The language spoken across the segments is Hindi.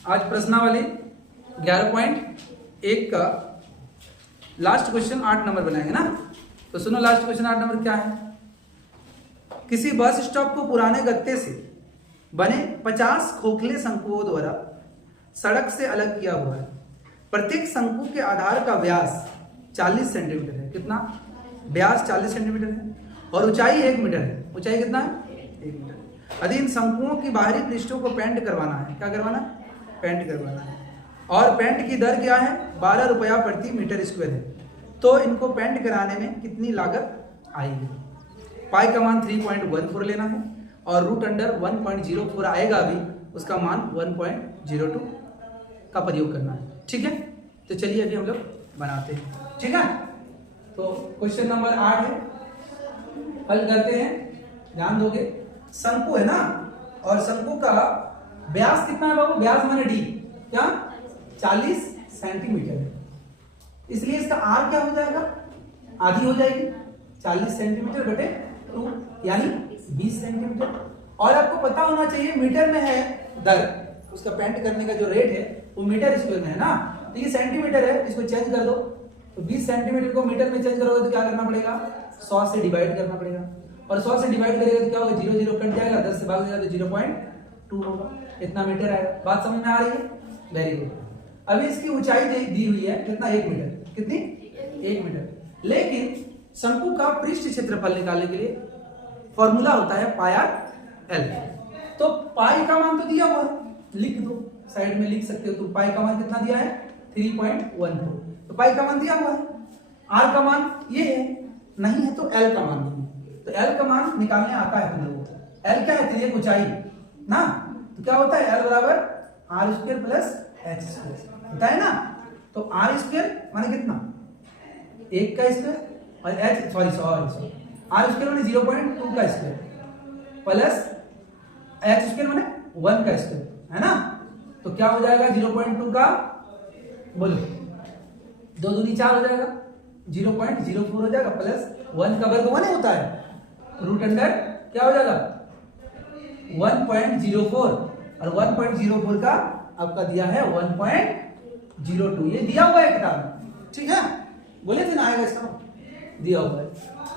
आज प्रश्नावली 11.1 का लास्ट क्वेश्चन 8 नंबर बनाएंगे ना। तो सुनो लास्ट क्वेश्चन 8 नंबर क्या है। किसी बस स्टॉप को पुराने गत्ते से बने 50 खोखले शंकुओं द्वारा सड़क से अलग किया हुआ है। प्रत्येक शंकु के आधार का व्यास 40 सेंटीमीटर है। कितना? व्यास 40 सेंटीमीटर है और ऊंचाई 1 मीटर है। ऊंचाई कितना है? 1 मीटर। यदि इन शंकुओं की बाहरी पृष्ठों को पेंट करवाना है, क्या करवाना? पेंट करवाना है। और पेंट की दर क्या है? 12 रुपया प्रति मीटर स्क्वायर है। तो इनको पेंट कराने में कितनी लागत आएगी? पाई का मान 3.14 लेना है और रूट अंडर 1.04 आएगा अभी, उसका मान 1.02 का प्रयोग करना है। ठीक है, तो चलिए अभी हम लोग बनाते हैं। ठीक है, तो क्वेश्चन नंबर 8 है, हल करते हैं। ध्यान दोगे, शंकु है ना, और शंकु का व्यास कितना है बाबू? व्यास माने डी, क्या 40 सेंटीमीटर है। इसलिए इसका आर क्या हो जाएगा? आधी हो जाएगी, 40 सेंटीमीटर बटे 2 यानी 20 सेंटीमीटर। और आपको पता होना चाहिए मीटर में है दर, उसका पेंट करने का जो रेट है वो मीटर स्क्वायर में है ना। तो ये सेंटीमीटर है, इसको चेंज कर दो। तो 20 सेंटीमीटर को मीटर में चेंज करोगे तो क्या करना पड़ेगा? 100 से डिवाइड करना पड़ेगा। और 100 से डिवाइड करेगा तो क्या होगा? 0 0 कट जाएगा, 10 से भाग जाएगा तो 0.2 होगा। इतना मीटर आएगा। बात समझ में आ रही है? Very good. अभी इसकी ऊंचाई दी हुई है कितना? 1 मीटर। कितनी? 1 मीटर। लेकिन शंकु का पृष्ठ क्षेत्रफल निकालने के लिए फॉर्मूला होता है पाई आर एल। तो पाई का मान तो दिया हुआ है, लिख दो, साइड में लिख सकते हो। तो पाई का मान कितना दिया है? 3.14। तो पाई का मान दिया हुआ है। आर का मान ये है, नहीं है तो एल का मान दो। तो एल का मान निकालने आता है हम लोगों को। एल क्या है? त्रिज्या ऊंचाई ना। तो क्या होता है? एल बराबर R square plus H square होता है ना। तो आर स्क्वायर माने कितना? 1 का स्क्वायर और एच सॉरी आर स्क्वायर माने 0.2 का स्क्वायर प्लस एच स्क्वायर माने 1 का स्क्वायर, है ना। तो क्या हो जाएगा? 0.2 का बोलो 2 दूनी 4 हो जाएगा, 0.04 हो जाएगा प्लस 1 का वर्ग 1 होता है। रूट अंडर क्या हो जाएगा? 1.04 और 1.04 का आपका दिया है 1.02। ये दिया हुआ है किताब में, ठीक है। बोले थे ना आएगा, इसका दिया हुआ है।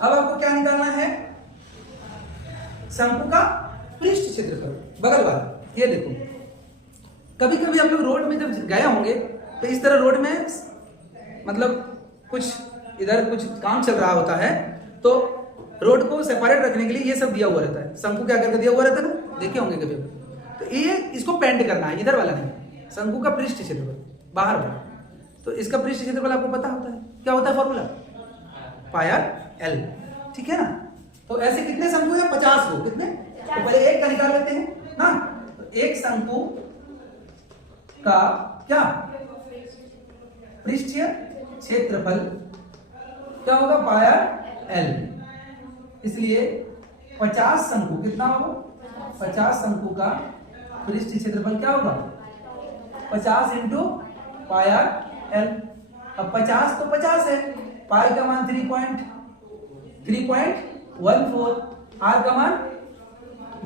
अब आपको क्या निकालना है? शंकु का पृष्ठ क्षेत्रफल बगल वाला। ये देखो, कभी कभी आप लोग रोड में जब गए होंगे तो इस तरह रोड में मतलब कुछ इधर कुछ काम चल रहा होता है, तो रोड को सेपरेट रखने के लिए ये सब दिया हुआ रहता है। शंकु क्या करके दिया हुआ रहता है ना, देखे होंगे कभी। तो ये इसको पेंट करना है, इधर वाला नहीं। शंकु का पृष्ठ क्षेत्रफल बाहर वाला। तो इसका पृष्ठ क्षेत्रफल आपको पता होता है, क्या होता है फॉर्मूला? पाई आर एल, ठीक है ना। तो ऐसे कितने शंकु है? 50 को। कितने? तो पहले एक का निकाल लेते हैं ना। तो एक शंकु का क्या पृष्ठीय क्षेत्रफल क्या होगा? पाई आर एल। इसलिए 50 शंकु कितना होगा? 50 शंकु का पृष्ठ क्षेत्रफल क्या होगा? 50 इंटू पाई आर एल। अब 50 तो 50 है, पाई का मान 3.14, आर का मान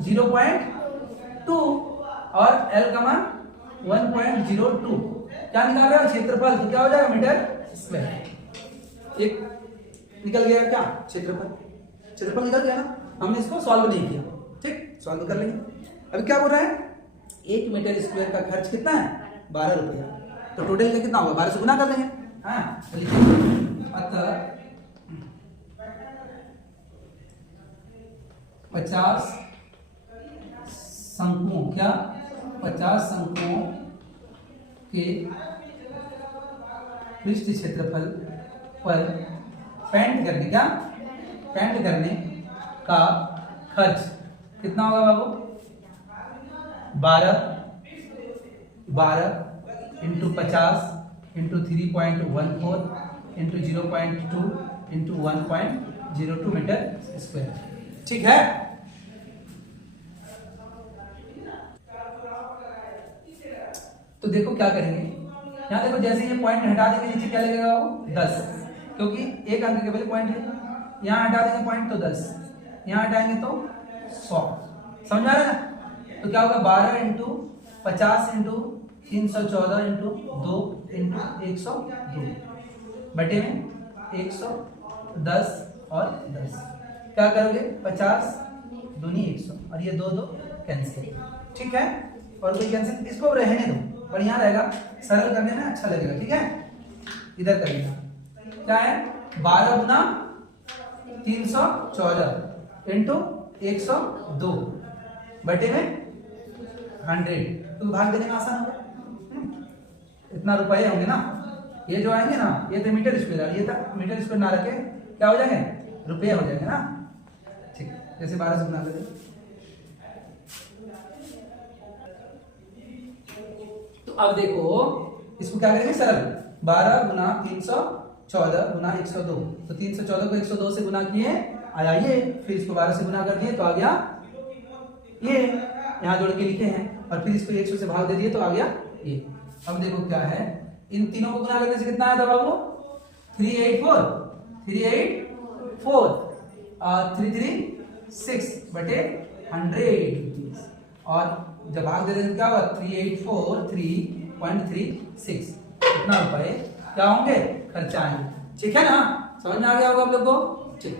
0.2 और एल का मान 1.02। क्या निकाल रहे हो? क्षेत्रफल। तो क्या हो जाएगा? Meter square. एक निकल गया क्या? क्षेत्रफल निकल गया ना। हमने इसको सॉल्व नहीं किया, ठीक, सॉल्व कर लेंगे। अभी क्या बोल रहा है? 1 मीटर स्क्वायर का खर्च कितना है? 12 रुपया। तो टोटल का कितना होगा? 12 से गुना कर देंगे। हाँ, अतः 50 शंकुओं, क्या 50 शंकुओं के पृष्ठ क्षेत्रफल पर पेंट करने, क्या पेंट करने का खर्च कितना होगा बाबू? 12 into 50 into 3.14 into 0.2 into 1.02 meter square, ठीक है। तो देखो क्या करेंगे, यहाँ देखो जैसे ये पॉइंट हटा देंगे नीचे क्या लगेगा वो? 10, क्योंकि एक अंक के पहले पॉइंट है। यहाँ हटा देंगे पॉइंट तो 10, यहाँ हटाएंगे तो 100। समझ आ रहा है ना। तो क्या होगा? 12 इंटू 50 इंटू 314 इंटू 2 इंटू 102 बटे में 110 और 10 क्या करोगे 50 दूनी 100 और ये 2 2 कैंसिल। ठीक है, और कोई कैंसिल, इसको रहने दो, बढ़िया रहेगा, सरल करने में अच्छा लगेगा। ठीक है, इधर करिएगा, क्या है 12 गुना 314 इंटू 102 बटे में 100, तो भाग देने में आसान होगा। इतना रुपए होंगे ना, ये जो आएंगे ना ये तो मीटर स्क्वायर, ये तक मीटर स्क्वायर ना रखे क्या हो जाएंगे रुपये हो जाएंगे ना। ठीक, जैसे 12 से गुना करें तो अब देखो इसको क्या करेंगे सरल, 12 गुना 314 गुना 102, तो 314 को 102 से गुना किए आया ये, फिर इसको 12 से गुना कर दिए तो आ गया ये, यहाँ जोड़ के लिखे हैं, और फिर इसको 100 से भाग दे दिए तो आ गया ये। अब देखो क्या है, इन तीनों को गुना करने से कितना आया था बाबू 384 336 बटे 100, और जब भाग दे देंगे क्या होगा 384 इतना रुपए क्या होंगे खर्चा आएंगे। ठीक है ना, समझ में आ गया होगा आप लोग को। ठीक।